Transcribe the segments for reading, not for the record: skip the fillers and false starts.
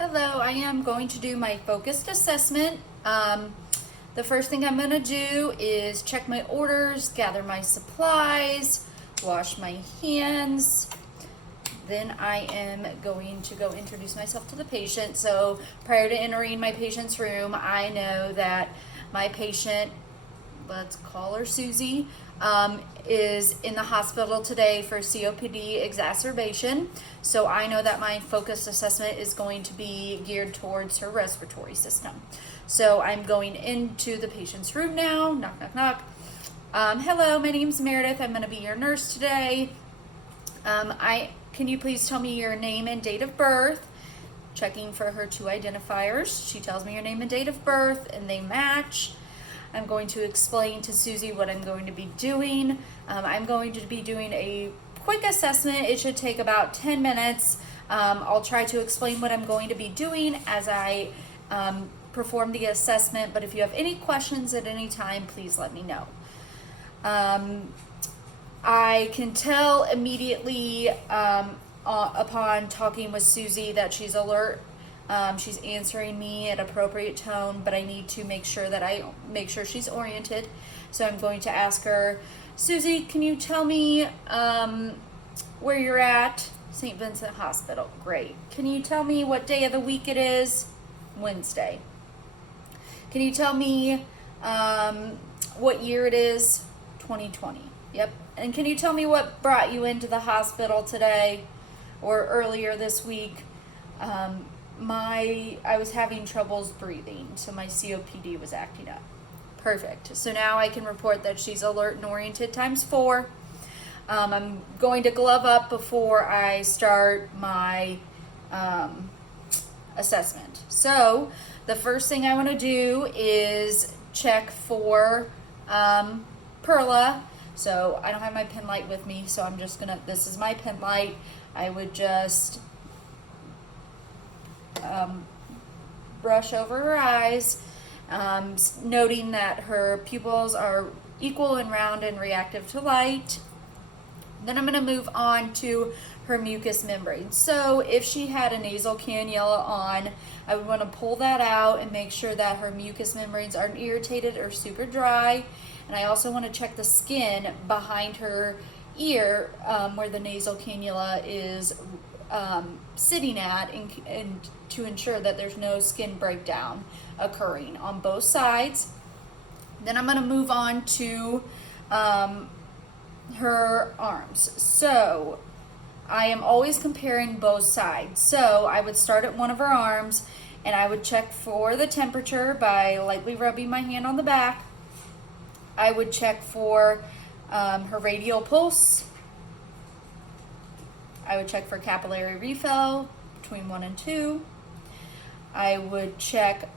Hello, I am going to do my focused assessment. The first thing I'm going to do is check my orders, gather my supplies, wash my hands. Then I am going to go introduce myself to the patient. So prior to entering my patient's room, I know that my patient, let's call her Susie, is in the hospital today for COPD exacerbation. So I know that my focused assessment is going to be geared towards her respiratory system. So I'm going into the patient's room now. Knock, knock, knock. Hello, my name's Meredith. I'm going to be your nurse today. Can you please tell me your name and date of birth? Checking for her two identifiers. She tells me your name and date of birth, and they match. I'm going to explain to Susie what I'm going to be doing. I'm going to be doing a quick assessment. It should take about 10 minutes. I'll try to explain what I'm going to be doing as I perform the assessment, but if you have any questions at any time, please let me know. I can tell immediately upon talking with Susie that she's alert. She's answering me at appropriate tone, but I need to make sure she's oriented. So I'm going to ask her, Susie, can you tell me where you're at? St. Vincent Hospital. Great. Can you tell me what day of the week it is? Wednesday. Can you tell me what year it is? 2020. Yep. And can you tell me what brought you into the hospital today or earlier this week? I was having troubles breathing, so my COPD was acting up. Perfect. So now I can report that she's alert and oriented ×4. I'm going to glove up before I start my assessment. So the first thing I want to do is check for Perla. So I don't have my pen light with me, so I'm just gonna, this is my pen light. I would just brush over her eyes, noting that her pupils are equal and round and reactive to light. Then I'm going to move on to her mucous membrane. So if she had a nasal cannula on, I would want to pull that out and make sure that her mucous membranes aren't irritated or super dry. And I also want to check the skin behind her ear where the nasal cannula is sitting at, and to ensure that there's no skin breakdown occurring on both sides. Then I'm going to move on to her arms. So I am always comparing both sides. So I would start at one of her arms and I would check for the temperature by lightly rubbing my hand on the back. I would check for her radial pulse. I would check for capillary refill between 1 and 2. I would check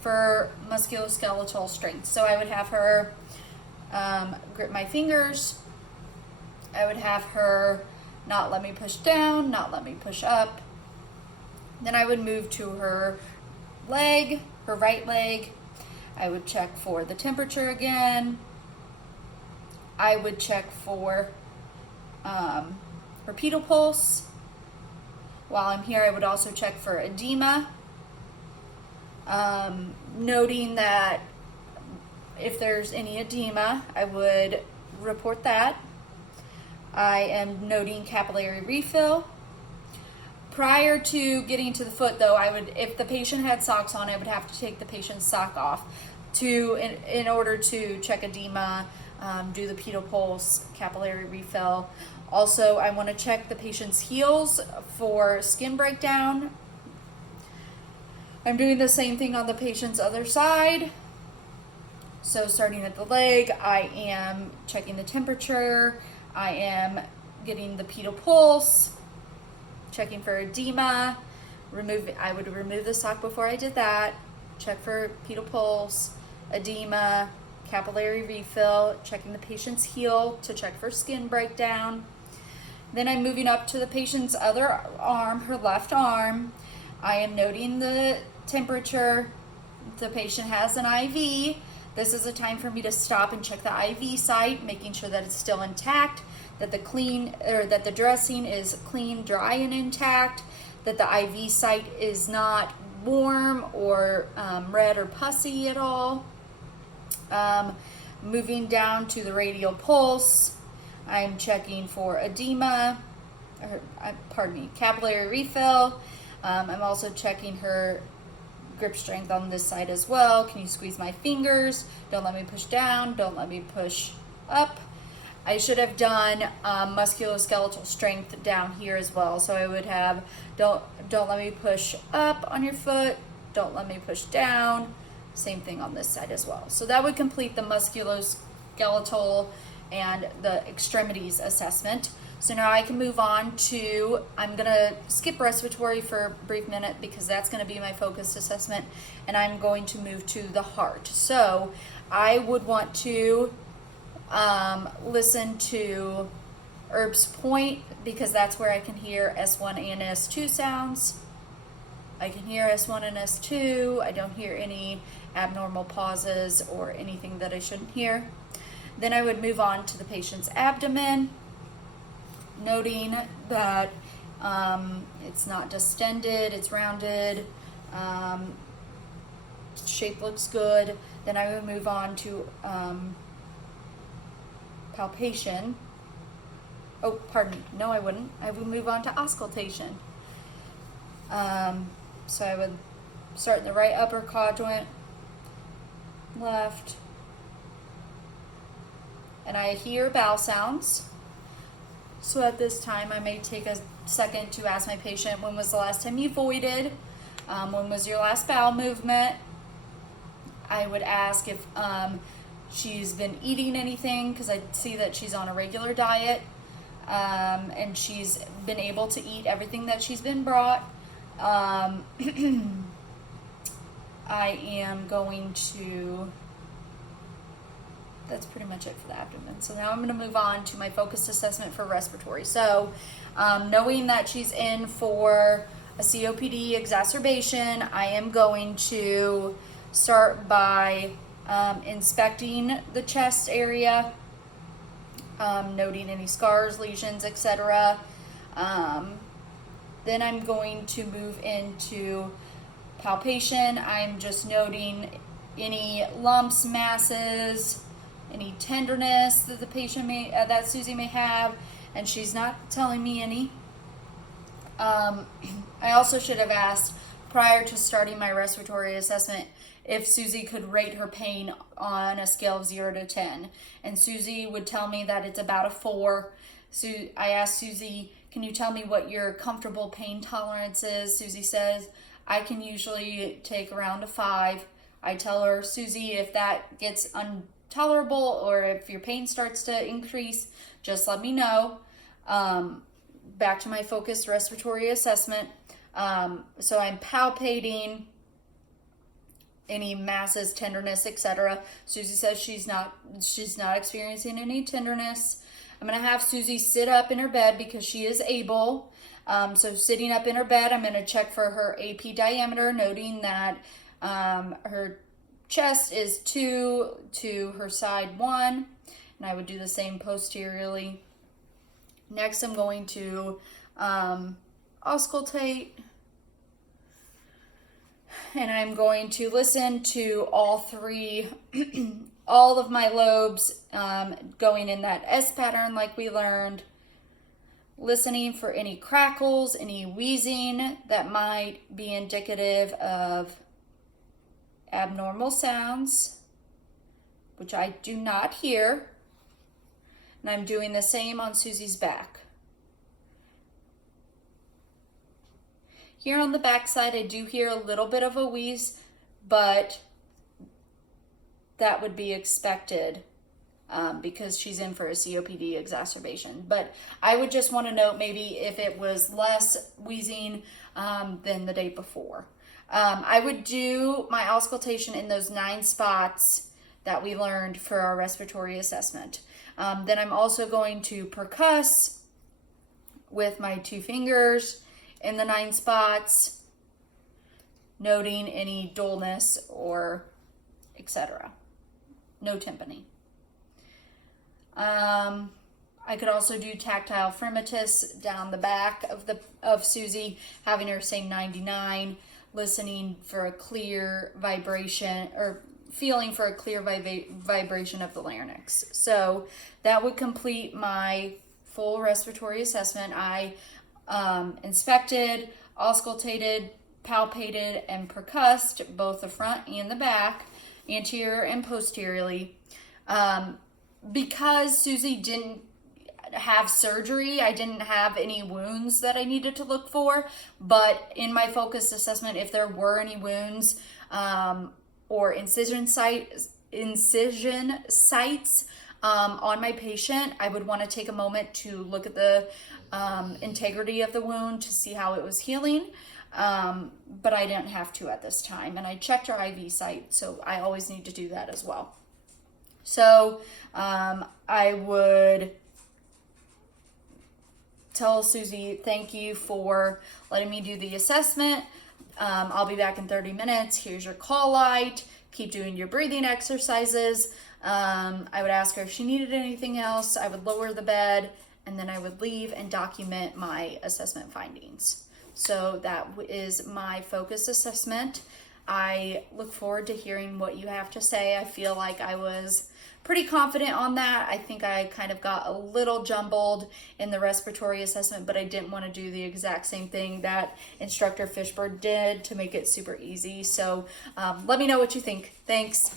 for musculoskeletal strength. So I would have her grip my fingers. I would have her not let me push down, not let me push up. Then I would move to her leg, her right leg. I would check for the temperature again. I would check for her pedal pulse. While I'm here, I would also check for edema, noting that if there's any edema, I would report that. I am noting capillary refill. Prior to getting to the foot, though, if the patient had socks on, I would have to take the patient's sock off in order to check edema, do the pedal pulse, capillary refill. Also, I want to check the patient's heels for skin breakdown. I'm doing the same thing on the patient's other side. So starting at the leg, I am checking the temperature. I am getting the pedal pulse, checking for edema. I would remove the sock before I did that. Check for pedal pulse, edema, capillary refill, checking the patient's heel to check for skin breakdown. Then I'm moving up to the patient's other arm, her left arm. I am noting the temperature. The patient has an IV. This is a time for me to stop and check the IV site, making sure that it's still intact, that the dressing is clean, dry, and intact, that the IV site is not warm or red or pussy at all. Moving down to the radial pulse, I'm checking for edema, capillary refill. I'm also checking her grip strength on this side as well. Can you squeeze my fingers? Don't let me push down. Don't let me push up. I should have done musculoskeletal strength down here as well. So I would have, don't let me push up on your foot. Don't let me push down. Same thing on this side as well. So that would complete the musculoskeletal and the extremities assessment. So now I can move on to, I'm gonna skip respiratory for a brief minute because that's gonna be my focused assessment, and I'm going to move to the heart. So I would want to listen to Erb's point because that's where I can hear S1 and S2 sounds. I can hear S1 and S2. I don't hear any abnormal pauses or anything that I shouldn't hear. Then I would move on to the patient's abdomen, noting that it's not distended, it's rounded, shape looks good. Then I would move on to palpation. Oh, pardon me. No, I wouldn't. I would move on to auscultation. So I would start in the right upper quadrant, left, and I hear bowel sounds. So at this time, I may take a second to ask my patient, when was the last time you voided? When was your last bowel movement? I would ask if she's been eating anything, because I see that she's on a regular diet, and she's been able to eat everything that she's been brought. I am going to, that's pretty much it for the abdomen. So now I'm going to move on to my focused assessment for respiratory. So knowing that she's in for a COPD exacerbation, I am going to start by inspecting the chest area, noting any scars, lesions, etc. Then I'm going to move into palpation. I'm just noting any lumps, masses, any tenderness that the patient may, that Susie may have, and she's not telling me any. I also should have asked prior to starting my respiratory assessment if Susie could rate her pain on a scale of 0 to 10, and Susie would tell me that it's about a 4. So I asked Susie, can you tell me what your comfortable pain tolerance is? Susie says, I can usually take around a 5. I tell her, Susie, if that gets intolerable or if your pain starts to increase, just let me know. Back to my focused respiratory assessment. So I'm palpating any masses, tenderness, etc. Susie says she's not experiencing any tenderness. I'm going to have Susie sit up in her bed because she is able. So sitting up in her bed, I'm going to check for her AP diameter, noting that her chest is 2 to her side 1. And I would do the same posteriorly. Next, I'm going to auscultate. And I'm going to listen to all three, all of my lobes going in that S pattern like we learned. Listening for any crackles, any wheezing that might be indicative of abnormal sounds, which I do not hear. And I'm doing the same on Susie's back. Here on the back side, I do hear a little bit of a wheeze, but that would be expected because she's in for a COPD exacerbation. But I would just want to note maybe if it was less wheezing than the day before. I would do my auscultation in those 9 spots that we learned for our respiratory assessment. Then I'm also going to percuss with my 2 fingers in the 9 spots, noting any dullness or etc. No tympany. I could also do tactile fremitus down the back of Susie, having her say 99, listening for a clear vibration, or feeling for a clear vibration of the larynx. So that would complete my full respiratory assessment. I inspected, auscultated, palpated, and percussed both the front and the back, anterior and posteriorly. Because Susie didn't have surgery, I didn't have any wounds that I needed to look for, but in my focused assessment, if there were any wounds or incision sites on my patient, I would want to take a moment to look at the integrity of the wound to see how it was healing, but I didn't have to at this time. And I checked her IV site, so I always need to do that as well. So I would tell Susie, thank you for letting me do the assessment. I'll be back in 30 minutes. Here's your call light. Keep doing your breathing exercises. I would ask her if she needed anything else. I would lower the bed, and then I would leave and document my assessment findings. So that is my focus assessment. I look forward to hearing what you have to say. I feel like I was pretty confident on that. I think I kind of got a little jumbled in the respiratory assessment, but I didn't want to do the exact same thing that instructor Fishburne did to make it super easy. So let me know what you think. Thanks.